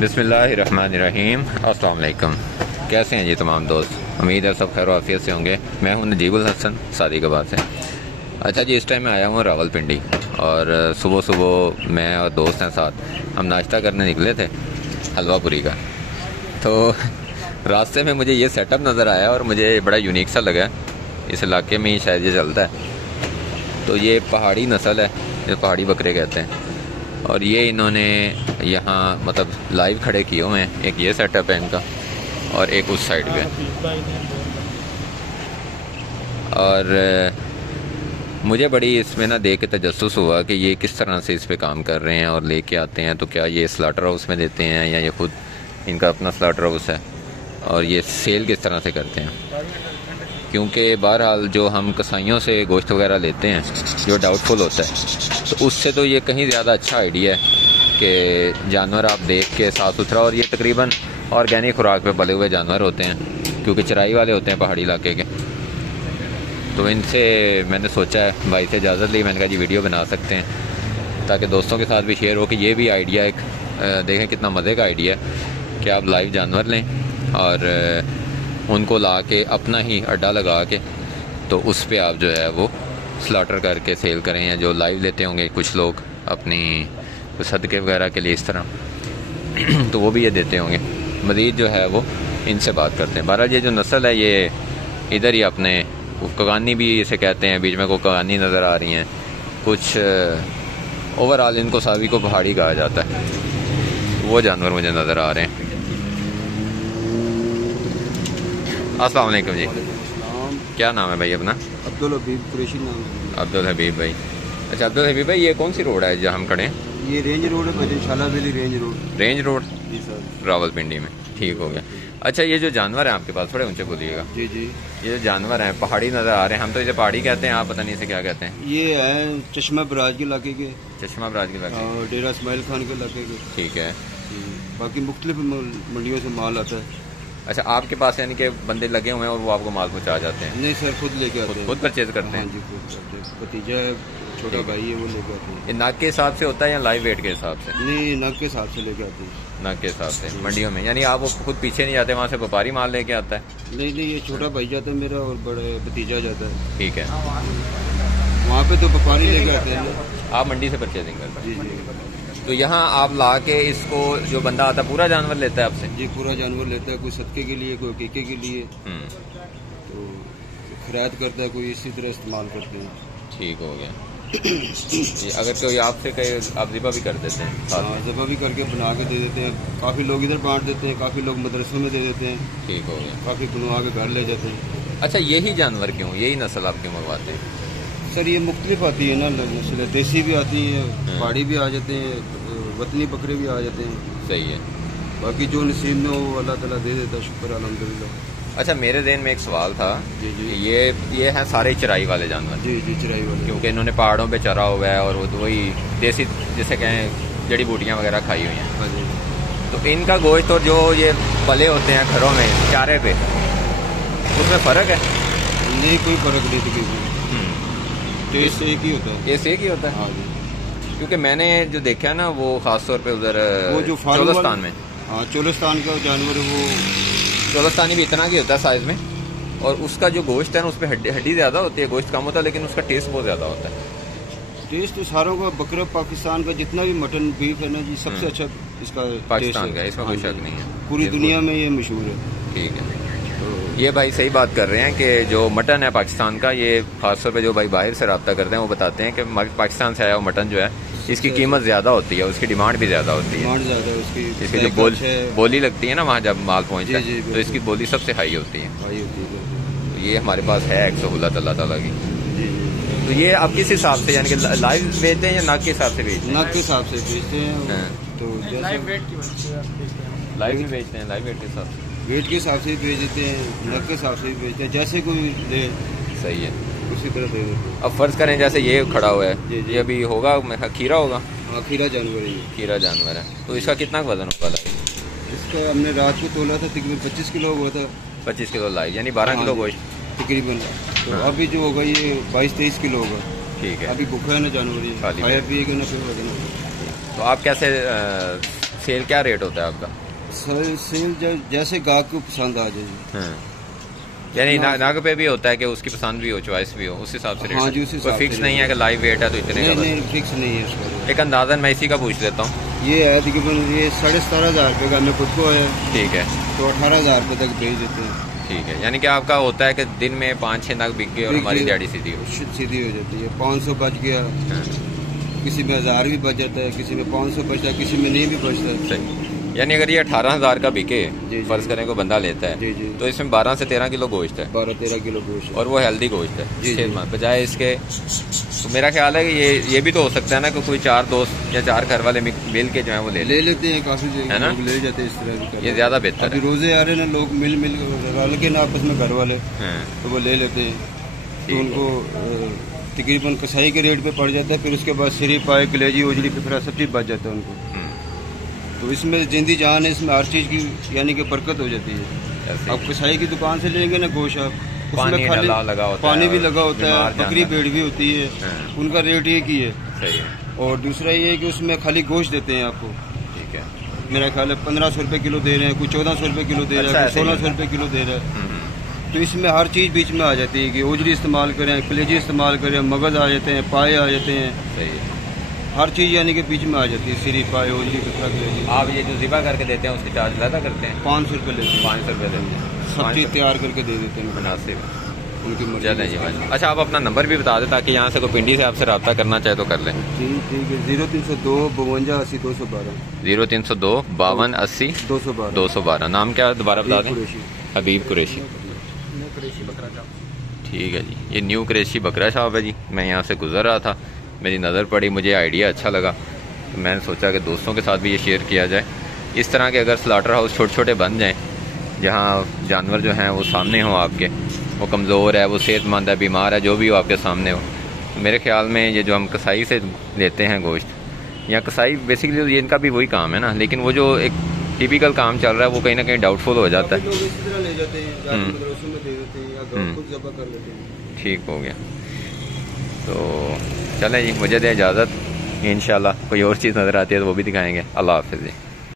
बिस्मिल्लाहिर्रहमानिर्रहीम। अस्सलाम वालेकुम। कैसे हैं जी तमाम दोस्त? उम्मीद है सब खैर आफियत से होंगे। मैं हूं नजीबुल हसन सादिकाबाद से। अच्छा जी, इस टाइम मैं आया हूँ रावलपिंडी और सुबह सुबह मैं और दोस्त हैं साथ, हम नाश्ता करने निकले थे हलवापुरी का। तो रास्ते में मुझे ये सेटअप नज़र आया और मुझे बड़ा यूनिक सा लगा। इस इलाके में ही शायद ये चलता है। तो ये पहाड़ी नस्ल है, जो पहाड़ी बकरे कहते हैं, और ये इन्होंने यहाँ मतलब लाइव खड़े किए हुए हैं। एक ये सेटअप है इनका और एक उस साइड पे। और मुझे बड़ी इसमें ना देख के तजस्सुस हुआ कि ये किस तरह से इस पे काम कर रहे हैं और लेके आते हैं। तो क्या ये स्लाटर हाउस में देते हैं या ये खुद इनका अपना स्लाटर हाउस है, और ये सेल किस तरह से करते हैं? क्योंकि बहरहाल जो हम कसाइयों से गोश्त वगैरह लेते हैं जो डाउटफुल होता है, तो उससे तो ये कहीं ज़्यादा अच्छा आइडिया है कि जानवर आप देख के साफ़ सुथरा, और ये तकरीबन ऑर्गेनिक खुराक पे पले हुए जानवर होते हैं क्योंकि चराई वाले होते हैं पहाड़ी इलाके के। तो इनसे मैंने सोचा है, भाई से इजाज़त ली, मैंने कहा जी वीडियो बना सकते हैं ताकि दोस्तों के साथ भी शेयर हो कि ये भी आइडिया एक देखें कितना मज़े का आइडिया है कि आप लाइव जानवर लें और उनको ला के अपना ही अड्डा लगा के तो उस पे आप जो है वो स्लाटर करके सेल करें, या जो लाइव लेते होंगे कुछ लोग अपनी सदक़े वगैरह के लिए इस तरह तो वो भी ये देते होंगे। मज़ीद जो है वो इनसे बात करते हैं। बहरहाल ये जो नस्ल है ये इधर ही अपने कगानी भी इसे कहते हैं, बीच में को कगानी नज़र आ रही हैं कुछ। ओवरऑल इनको सावी को पहाड़ी कहा जाता है। वो जानवर मुझे नज़र आ रहे हैं। अस्सलाम वालेकुम जी। क्या नाम है भाई अपना? अब्दुल हबीब कुरैशी नाम है। अब्दुल हबीब भाई। अच्छा अब्दुल हबीब भाई, ये कौन सी रोड है जहाँ हम खड़े हैं? ये रेंज रोड है, Bhajanshala valley range road. Range road ji sir, Rawalpindi में। ठीक हो गया। अच्छा, ये जो जानवर है आपके पास, थोड़े ऊंचे बोलिएगा। जी जी, ये जो जानवर हैं पहाड़ी नज़र आ रहे हैं, हम तो इसे पहाड़ी कहते हैं, आप पता नहीं इसे क्या कहते हैं। ये है चश्मा बराज के इलाके के, चश्मा बराज के इलाके। और डेरा इस्माइल खान के इलाके के। ठीक है। बाकी मुख्तलिफ मंडियों से माल आता है। अच्छा, आपके पास यानी कि बंदे लगे हुए हैं और वो आपको माल पहुंचा जाते हैं? नहीं सर, खुद लेके आते हैं। खुद परचेज करते हैं? हाँ जी, खुद। भतीजा है, छोटा भाई है, वो लेके आते हैं। ये नाक के हिसाब से होता है या लाइव वेट के हिसाब से? नहीं, नग के हिसाब से लेके आते हैं। नाक के हिसाब से मंडियों में, यानी आप वो खुद पीछे नहीं जाते, वहाँ से व्यापारी माल लेके आता है? नहीं नहीं, ये छोटा भाई जाता है मेरा और बड़ा भतीजा जाता है। ठीक है। वहाँ पे तो व्यापारी लेके आते हैं। आप मंडी से परचेजिंग करते हैं? जी जी। तो यहाँ आप ला के इसको जो बंदा आता है पूरा जानवर लेता है आपसे? जी, पूरा जानवर लेता है। कोई सदके के लिए, कोई टीके के लिए, तो खिरायत करता है, कोई इसी तरह इस्तेमाल करते हैं। ठीक हो गया। ये अगर कोई आपसे कहे, आप ज़िबा भी कर देते हैं? हाँ, ज़िबा भी करके बना के दे देते हैं। काफ़ी लोग इधर बांट देते हैं, काफ़ी लोग मदरसों में दे देते हैं। ठीक हो गया। काफ़ी बनवा के घर ले जाते हैं। अच्छा, यही जानवर क्यों, यही नस्ल आप क्यों मंगवाते हैं? सर, ये मुख्तलिफ आती है ना नस्ल, देसी भी आती है, पहाड़ी भी आ जाते हैं, वतनी बकरे भी आ जाते हैं। सही है। बाकी जो नसीब में हो अल्लाह ताला दे देता है, शुक्र अल्हम्दुलिल्लाह। अच्छा, मेरे ज़हन में एक सवाल था। जी जी। ये हैं सारे चराई वाले जानवर? जी जी, चराई वाले, क्योंकि इन्होंने पहाड़ों पे चरा हुआ है और वो तो वही देसी जैसे कहें जड़ी बूटियाँ वगैरह खाई हुई हैं। हाँ जी। तो इनका गोश्त और जो ये पले होते हैं घरों में चारे पे, उसमें फ़र्क है? नहीं, कोई फ़र्क नहीं तकरीबन, टेस्ट एक ही होता है। टेस्ट एक ही होता है? हाँ जी। क्योंकि मैंने जो देखा ना वो ख़ास तौर पे उधर वो जो चोलस्तान में। हाँ, चोलस्तान का जानवर है वो। चोलस्तानी भी इतना की होता है साइज में, और उसका जो गोश्त है ना उसमें हड्डी ज़्यादा होती है, गोश्त कम होता है, लेकिन उसका टेस्ट बहुत ज़्यादा होता है। टेस्ट तो सारों का, बकरा पाकिस्तान का जितना भी मटन बीफ है ना जी, सबसे अच्छा इसका पाकिस्तान का, इसमें कोई हाँ शक नहीं है। पूरी दुनिया में ये मशहूर है। ठीक है। तो ये भाई सही बात कर रहे हैं कि जो मटन है पाकिस्तान का, ये खासतौर पे जो भाई बाहर से रब्ता करते हैं वो बताते हैं कि पाकिस्तान से आया हुआ मटन जो है इसकी कीमत ज़्यादा होती है, उसकी डिमांड भी ज़्यादा होती है। डिमांड ज़्यादा है उसकी। इसकी जो बोली लगती है ना वहाँ जब माल पहुँचता है, तो इसकी बोली सबसे हाई होती है। तो ये हमारे पास है एक सहूलत अल्लाह ताला की। तो ये आप किस हिसाब से, यानी कि लाइव बेचते हैं या नाक के हिसाब से बेचते हैं? नाक के हिसाब से बेचते हैं। तो लाइव वेट भी बेचते हैं? लाइव वेट के हिसाब से, वेट के हिसाब से भी बेच देते हैं, नग के हिसाब से भी बेचते हैं, जैसे कोई ले। सही है। उसी तरह दे देते हैं। अब फर्ज करें जैसे ये खड़ा हुआ है, ये अभी होगा खीरा होगा? हाँ, खीरा जानवर है ये। खीरा जानवर है। तो इसका कितना वजन होगा? इसका हमने रात को तोला था, तकरीबन 25 किलो हुआ था। 25 किलो लाइव, यानी 12 किलो गोश्त तकरीबन। तो अभी जो होगा ये 22-23 किलो होगा। ठीक है। अभी भूखा है ना जानवर, ये खाया पिएगा ना, फिर वजन। तो आप कैसे सेल क्या रेट होता है आपका? सेल जैसे गाहक को पसंद आ जाए। हाँ। यानी नाग पे भी होता है कि उसकी पसंद भी हो, चॉइस भी हो, उस हिसाब से रेट? हाँ जी, उस हिसाब से फिक्स नहीं है कि लाइव वेट है तो इतने का? नहीं, फिक्स नहीं है इसका। एक अंदाजन मैं इसी का पूछ लेता हूँ। ये है तकरीबन ये 17,500 रुपये का मैं खुद को है। ठीक है। तो 18,000 रुपये तक भेज देते हैं। ठीक है, यानी कि आपका होता है कि दिन में 5-6 नग बिक गए और हमारी दिहाड़ी सीधी हो जाती है। 500 बच गया, किसी में 1000 भी बच जाता है, किसी में 500 बचता है, किसी में नहीं भी बचता। सही। यानी अगर ये 18,000 का बिके, फर्ज करें को बंदा लेता है, तो इसमें 12 से 13 किलो गोश्त है। 12-13 किलो गोश्त, और वो हेल्दी गोश्त है बजाय इसके। तो मेरा ख्याल है कि ये भी तो हो सकता है ना कि कोई 4 दोस्त या 4 घर वाले मिल के जो है वो ले लेते हैं। काफी है ना, ले जाते हैं इस तरह। ये ज्यादा बेहतर है। रोजे आ रहे हैं ना, लोग मिल रल के ना आपस में घर वाले, तो वो ले लेते हैं। तो उनको तकरीबन कसाई के रेट पे पड़ जाता है। फिर उसके बाद सिरी पाए, कलेजी, उजली, फिफरा सब चीज बच जाता है उनको। तो इसमें जिंदी जान है, इसमें हर चीज की यानी कि बरकत हो जाती है। आप कसाई की दुकान से लेंगे ना गोश्त, उसमें खाली पानी भी लगा होता है, बकरी भेड़ भी होती है, उनका रेट एक ही है। और दूसरा ये है कि उसमें खाली गोश्त देते हैं आपको। ठीक है। मेरा ख्याल है 1500 रुपये किलो दे रहे हैं, कोई 1400 रुपये किलो दे रहा है, 1600 रुपये किलो दे रहा है। तो इसमें हर चीज बीच में आ जाती है कि उजली इस्तेमाल करें, कलेजी इस्तेमाल करें, मगज आ जाते हैं, पाए आ जाते हैं, हर चीज यानी कि बीच में आ जाती है। सिरी पाए, उजली, कलेजी। आप ये जो ज़िबा करके देते हैं उसके चार्ज ज़्यादा करते हैं? 500 रुपये लेते हैं। 500 रुपये देते हैं, सब चीज तैयार करके दे देते हैं मुनासिब उनकी मर्जी। चलें जी भाई। अच्छा, आप अपना नंबर भी बता दें ताकि यहाँ से कोई पिंडी से आपसे रब्ता करना चाहे तो कर लें। ठीक है। 0302 52 80 212। 0302 52 80 212। नाम क्या दोबारा बता दें? हबीब कुरैशी। ठीक है जी, ये न्यू कुरैशी बकरा शॉप है जी। मैं यहाँ से गुजर रहा था, मेरी नज़र पड़ी, मुझे आइडिया अच्छा लगा, तो मैंने सोचा कि दोस्तों के साथ भी ये शेयर किया जाए। इस तरह के अगर स्लाटर हाउस छोटे छोटे बन जाएं, जहाँ जानवर जो हैं वो सामने हो आपके, वो कमज़ोर है, वो सेहतमंद है, बीमार है, जो भी हो आपके सामने हो, तो मेरे ख्याल में ये जो हम कसाई से लेते हैं गोश्त, या कसाई बेसिकली इनका भी वही काम है ना, लेकिन वो जो एक टिपिकल काम चल रहा है वो कहीं ना कहीं डाउटफुल हो जाता है। ठीक हो गया। तो चलें जी, मुझे दें इजाज़त। इंशाल्लाह कोई और चीज़ नज़र आती है तो वो भी दिखाएंगे। अल्लाह हाफ़िज़ जी।